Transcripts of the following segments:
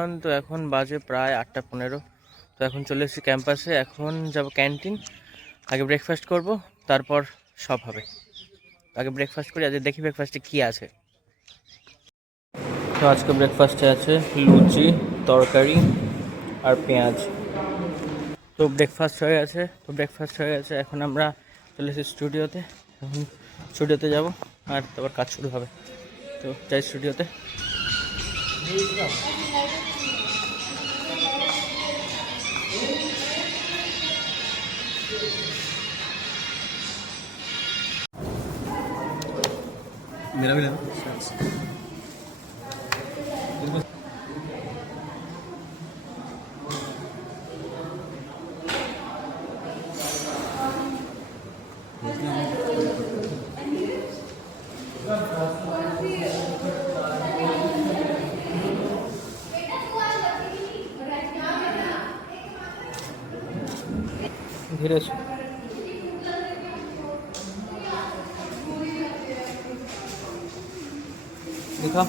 Return. তো এখন বাজে প্রায় 8:15। তো এখন চলে এসেছি ক্যাম্পাসে, এখন যাব ক্যান্টিন। আগে ব্রেকফাস্ট করব, তারপর সব হবে। আগে ব্রেকফাস্ট করি, আজ দেখি ব্রেকফাস্টে কী আছে। তো আজকে ব্রেকফাস্টে আছে লুচি, তরকারি আর পেঁয়াজ। তো ব্রেকফাস্ট হয়ে গেছে। এখন আমরা চলে এসেছি স্টুডিওতে। এখন স্টুডিওতে যাব আর তারপর কাজ শুরু হবে। তো যাই স্টুডিওতে। मेरा भी लेना। ধীরে देखा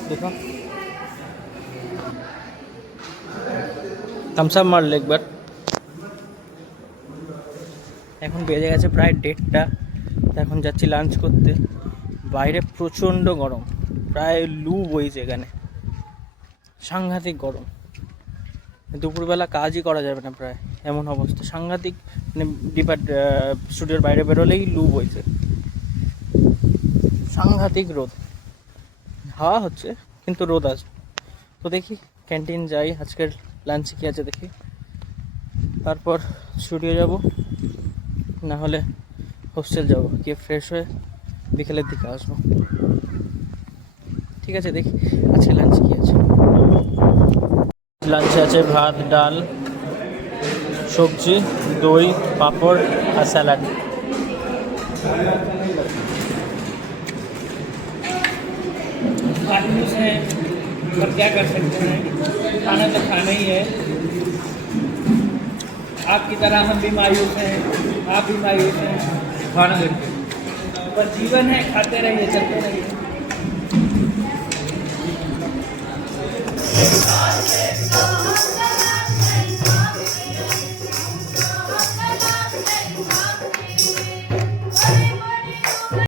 থামস আপ মারলে একবার। এখন বেজে গেছে প্রায় 1:30। এখন যাচ্ছি লাঞ্চ করতে। বাইরে প্রচণ্ড গরম, প্রায় লু বইছে এখানে, সাংঘাতিক গরম। দুপুরবেলা কাজই করা যাবে না, প্রায় এমন অবস্থা সাংঘাতিক। মানে স্টুডিওর বাইরে বেরোলেই লু বইছে, সাংঘাতিক রোদ। হাওয়া হচ্ছে কিন্তু রোদ আছে। তো দেখি ক্যান্টিন যাই, আজকের লাঞ্চে কী আছে দেখি, তারপর স্টুডিও যাব, না হলে হোস্টেল যাব, গিয়ে ফ্রেশ হয়ে বিকেলের দিকে আসবো। ঠিক আছে, দেখি আজকে লাঞ্চে কী আছে। লাঞ্চে আছে ভাত, ডাল, সবজি, দই, পাঁপড় আর স্যালাড। मायूस हैं पर क्या कर सकते हैं, खाना तो खाना ही है। आपकी तरह हम भी मायूस हैं, आप भी मायूस हैं, खाना करके पर जीवन है, खाते रहिए, चलते रहिए।